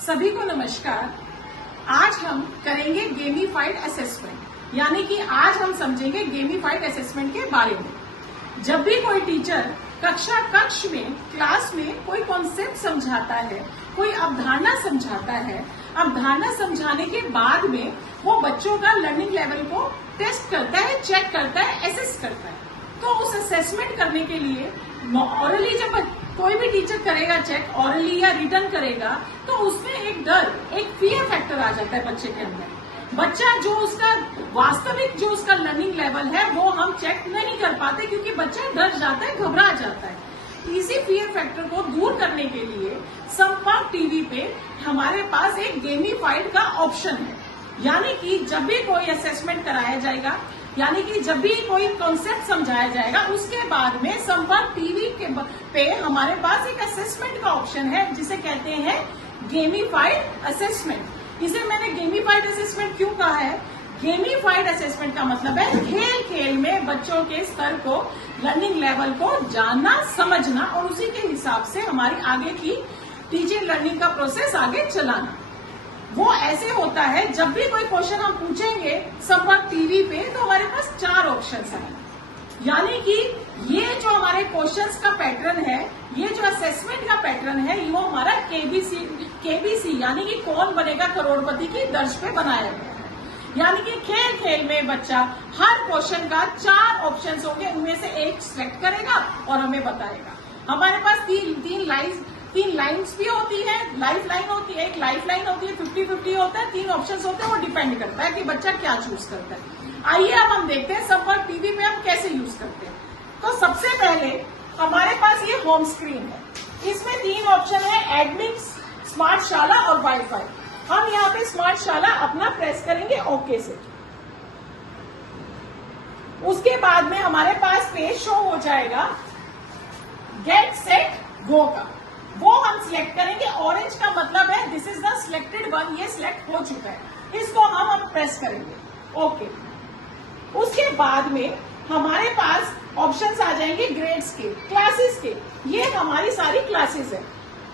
सभी को नमस्कार। आज हम करेंगे गेमिफाइड असेसमेंट, यानी कि आज हम समझेंगे गेमिफाइड असेसमेंट के बारे में। जब भी कोई टीचर कक्ष में, क्लास में कोई कॉन्सेप्ट समझाता है, कोई अवधारणा समझाता है, अवधारणा समझाने के बाद में वो बच्चों का लर्निंग लेवल को टेस्ट करता है, चेक करता है, एसेस करता है। तो उस असेसमेंट करने के लिए ऑरली जब कोई भी टीचर करेगा चेक, ऑरली या रिटर्न करेगा, तो उसमें एक डर, एक फियर फैक्टर आ जाता है बच्चे के अंदर। बच्चा जो उसका वास्तविक जो उसका लर्निंग लेवल है वो हम चेक नहीं कर पाते, क्योंकि बच्चा डर जाता है, घबरा जाता है। इसी फियर फैक्टर को दूर करने के लिए संपर्क टीवी पे हमारे पास एक गेमिफाइड का ऑप्शन है। यानी कि जब भी कोई असेसमेंट कराया जाएगा, यानी कि जब भी कोई कॉन्सेप्ट समझाया जाएगा, उसके बाद में संपर्क टीवी पे हमारे पास एक असेसमेंट का ऑप्शन है, जिसे कहते हैं गेमिफाइड असेसमेंट। इसे मैंने गेमिफाइड असेसमेंट क्यों कहा है? गेमिफाइड असेसमेंट का मतलब है खेल खेल में बच्चों के स्तर को, लर्निंग लेवल को जानना, समझना और उसी के हिसाब से हमारी आगे की टीचिंग लर्निंग का प्रोसेस आगे चलाना। वो ऐसे होता है, जब भी कोई क्वेश्चन हम पूछेंगे संपर्क टीवी पे, तो हमारे पास 4 ऑप्शंस हैं। यानी कि ये जो हमारे क्वेश्चंस का पैटर्न है, ये जो असेसमेंट का पैटर्न है, वो हमारा केबीसी यानी कि कौन बनेगा करोड़पति की दर्ज पे बनाया गया है। यानी कि खेल खेल में बच्चा हर क्वेश्चन का 4 ऑप्शंस होंगे, उनमें से एक सिलेक्ट करेगा और हमें बताएगा। हमारे पास तीन लाइन्स भी होती है, लाइफ लाइन होती है, एक लाइफ लाइन होती है, 50-50 होता है, 3 ऑप्शंस होते हैं। वो डिपेंड करता है कि बच्चा क्या चूज करता है। आइए अब हम देखते हैं संपर्क टीवी में हम कैसे यूज करते हैं। तो सबसे पहले हमारे पास ये होम स्क्रीन है। इसमें 3 ऑप्शन है, एडमिन, स्मार्ट शाला और वाईफाई। हम यहाँ पे स्मार्ट शाला अपना प्रेस करेंगे ओके से। उसके बाद में हमारे पास पेज शो हो जाएगा गेट सेट गो का, वो हम सिलेक्ट करेंगे। ऑरेंज का मतलब है this is the selected one, ये सिलेक्ट हो चुका है, इसको हम प्रेस करेंगे ओके। उसके बाद में हमारे पास ऑप्शंस आ जाएंगे ग्रेड्स के, क्लासेस के। ये हमारी सारी क्लासेस है।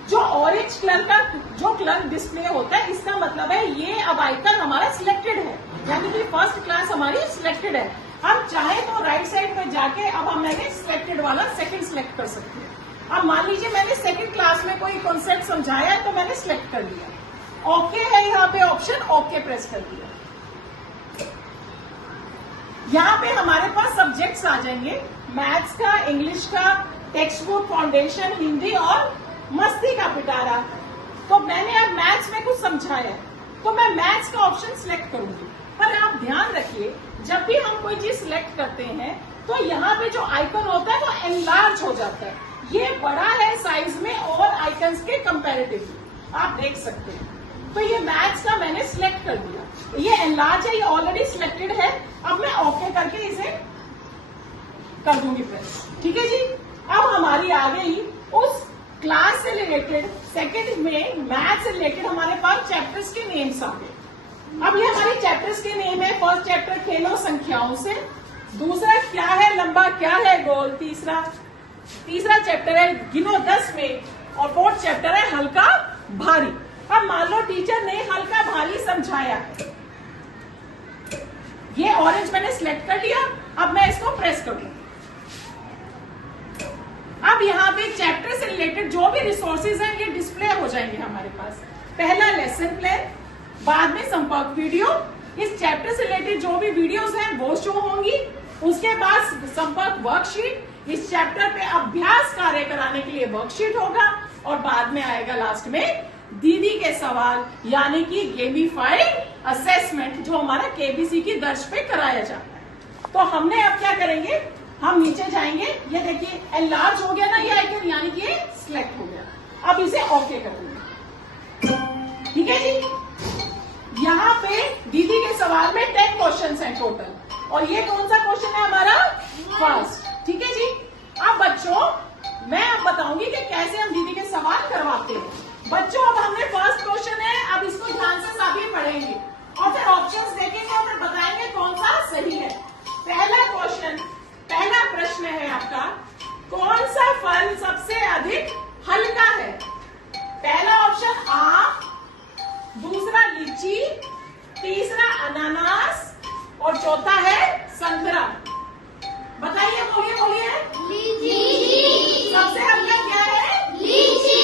जो ऑरेंज कलर का जो कलर डिस्प्ले होता है, इसका मतलब है ये अब आइकन हमारा सिलेक्टेड है, यानी कि फर्स्ट क्लास हमारी सिलेक्टेड है। हम चाहे तो राइट साइड में जाके अब मैंने सिलेक्टेड वाला सेकंड सिलेक्ट कर सकते हैं। अब मान लीजिए मैंने सेकंड क्लास में कोई कॉन्सेप्ट समझाया है, तो मैंने सिलेक्ट कर लिया, ओके है यहाँ पे ऑप्शन, ओके प्रेस कर दिया। यहाँ पे हमारे पास सब्जेक्ट्स आ जाएंगे, मैथ्स का, इंग्लिश का, टेक्स्ट बुक, फाउंडेशन, हिंदी और मस्ती का पिटारा। तो मैंने अब मैथ्स में कुछ समझाया है, तो मैं मैथ्स का ऑप्शन सिलेक्ट करूंगी। पर आप ध्यान रखिए, जब भी हम कोई चीज सिलेक्ट करते हैं तो यहाँ पे जो आइकन होता है वो एनलार्ज हो जाता है। ये बड़ा है साइज में और आइकन्स के कंपैरेटिवली, आप देख सकते हैं। तो ये मैथ्स का मैंने सिलेक्ट कर दिया, ये एनलार्ज है, ये ऑलरेडी सिलेक्टेड है। अब मैं ओके करके इसे कर दूंगी प्रेस, ठीक है जी। अब हमारी आ गई उस क्लास से रिलेटेड, सेकंड में मैथ से रिलेटेड हमारे पास चैप्टर्स के नेम्स आ गए। अब ये हमारे चैप्टर्स के नेम है। फर्स्ट चैप्टर खेलो संख्याओं से, दूसरा क्या है लंबा, क्या है गोल, तीसरा चैप्टर है गिनो 10 में, और फोर्थ चैप्टर है हल्का भारी। अब मान लो टीचर ने हल्का भारी समझाया है, ये ऑरेंज मैंने सिलेक्ट कर लिया। अब मैं इसको प्रेस करूंगी। अब यहाँ पे चैप्टर से रिलेटेड जो भी रिसोर्सेज हैं, ये डिस्प्ले हो जाएंगे हमारे पास। पहला लेसन प्लान, बाद में संपर्क वीडियो, इस चैप्टर से रिलेटेड जो भी वीडियोस हैं वो शो होंगी। उसके बाद संपर्क वर्कशीट, इस चैप्टर पे अभ्यास कार्य कराने के लिए वर्कशीट होगा, और बाद में आएगा लास्ट में दीदी के सवाल, यानी कि गेमिफाइड असेसमेंट, जो हमारा केबीसी की दर्ज पे कराया जाता है। तो हमने अब क्या करेंगे, हम नीचे जाएंगे, ये देखिए एनलार्ज हो गया ना ये आइकन, यानी कि ये सिलेक्ट हो गया। अब इसे ओके कर देंगे, ठीक है जी। यहाँ पे दीदी के सवाल में 10 क्वेश्चन है टोटल, और ये कौन सा क्वेश्चन है हमारा, फर्स्ट, ठीक है जी। अब बच्चों मैं अब बताऊंगी कि कैसे हम दीदी के सवाल करवाते हैं। बच्चों अब हमने फर्स्ट क्वेश्चन है, अब इसको ध्यान से सभी पढ़ेंगे और फिर ऑप्शंस देखेंगे और फिर बताएंगे कौन सा सही है। पहला प्रश्न है आपका, कौन सा फल सबसे अधिक हल्का है? पहला ऑप्शन आम, और चौथा है संतरा। बताइए, बोलिए बोलिए। लीची। सबसे हल्का क्या है? लीची।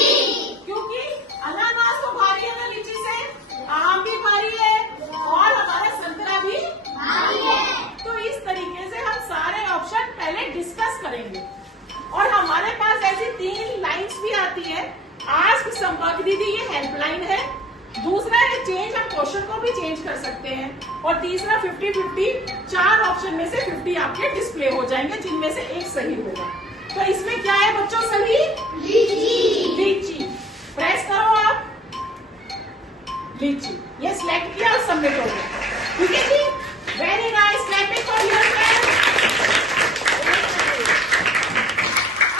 क्योंकि अनानास तो भारी है ना लीची से, आम भी भारी है और हमारा संतरा भी भारी है। तो इस तरीके से हम सारे ऑप्शन पहले डिस्कस करेंगे और हमारे पास ऐसी 3 लाइंस भी आती है। आस्क संपर्क दीदी, ये हेल्पलाइन है। दूसरा है चेंज, हम क्वेश्चन को भी चेंज कर सकते हैं। और तीसरा 50-50, 4 ऑप्शन में से 50 आपके डिस्प्ले हो जाएंगे जिनमें से एक सही होगा। तो इसमें क्या है बच्चों सही? लीची। लीची। प्रेस करो आप, लीची ये सिलेक्ट किया और सबमिट हो गया। ठीक है जी, very nice, clapping for yourself.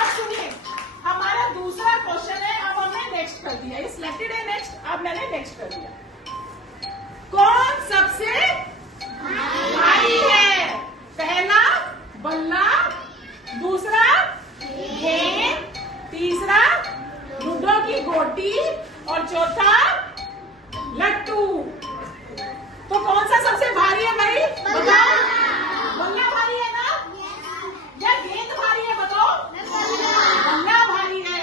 अब सुनिए, हमारा दूसरा क्वेश्चन है, अब हमने नेक्स्ट कर दिया, ये सिलेक्टेड है नेक्स्ट, अब मैंने नेक्स्ट कर दिया। कौन सबसे भारी है? पहला बल्ला, दूसरा गेंद, तीसरा लूडो की गोटी और चौथा लट्टू। तो कौन सा सबसे भारी है भाई? बताओ। बल्ला भारी है ना या गेंद भारी है? बताओ। बल्ला भारी है।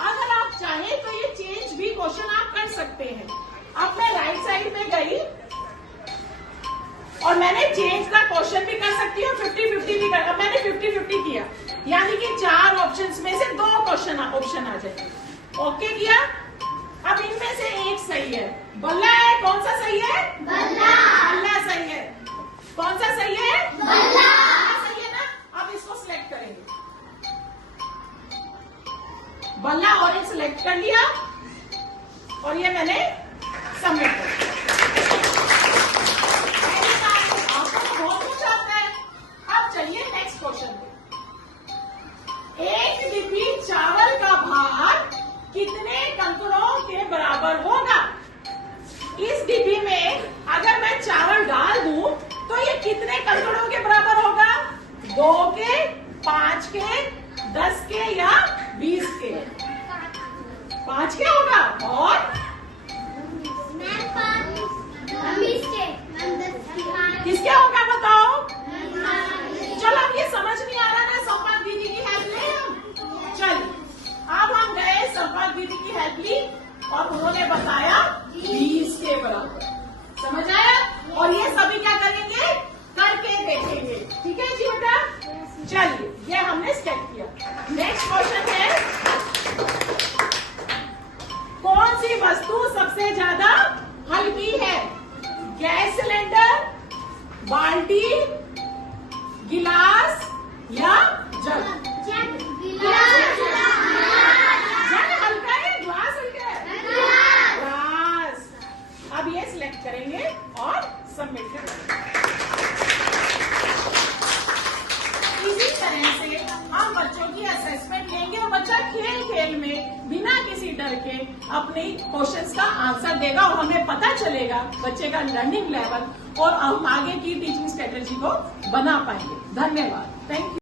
अगर आप चाहें तो ये चेंज भी क्वेश्चन आप कर सकते हैं। अब मैं राइट साइड में गई और मैंने चेंज का क्वेश्चन भी कर सकती हूँ, 50-50 भी कर। अब मैंने 50-50 किया, यानी कि 4 ऑप्शंस में से 2 ऑप्शन आ जाए। ओके किया। अब इनमें से एक सही है, बल्ला है। कौन सा सही है? बल्ला। बल्ला सही है। कौन सा सही है? बल्ला। सही है ना। अब इसको सिलेक्ट करेंगे, बल्ला ऑरेंज सिलेक्ट कर लिया और ये मैंने सबमिट कर दिया। आपको बहुत कुछ आता है। अब चलिए नेक्स्ट क्वेश्चन पे। एक डिब्बी चावल का भार कितने कंकड़ों के बराबर होगा? इस डिब्बी में अगर मैं चावल डाल दूं तो ये कितने कंकड़ों के बराबर होगा? 2 के, 5 के, 10 के या 20 के? 5 के होगा। और किसके होगा बताओ? चलो अब ये समझ नहीं आ रहा ना, संपर्क दीदी की हेल्प लें। चलिए अब हम गए, संपर्क दीदी की हेल्प ली और उन्होंने बताया 20 के बराबर। समझ आया? और ये सभी क्या करेंगे? करके देखेंगे। ठीक है जी बेटा, चलिए ये हमने सेट किया। नेक्स्ट क्वेश्चन है, कौन सी वस्तु सबसे ज्यादा हल्की है? गैस सिलेंडर, बाल्टी, गिलास या जग? जग हल्का है, ग्लास हल्का है? ग्लास। अब ये सिलेक्ट करेंगे और सबमिट करेंगे। इसी तरह से हम बच्चों की असेसमेंट लेंगे और बच्चा खेल खेल में बिना किसी डर के अपने क्वेश्चंस का आंसर देगा और हमें पता चलेगा बच्चे का लर्निंग लेवल और हम आगे की टीचिंग स्ट्रेटेजी को बना पाएंगे। धन्यवाद, थैंक यू।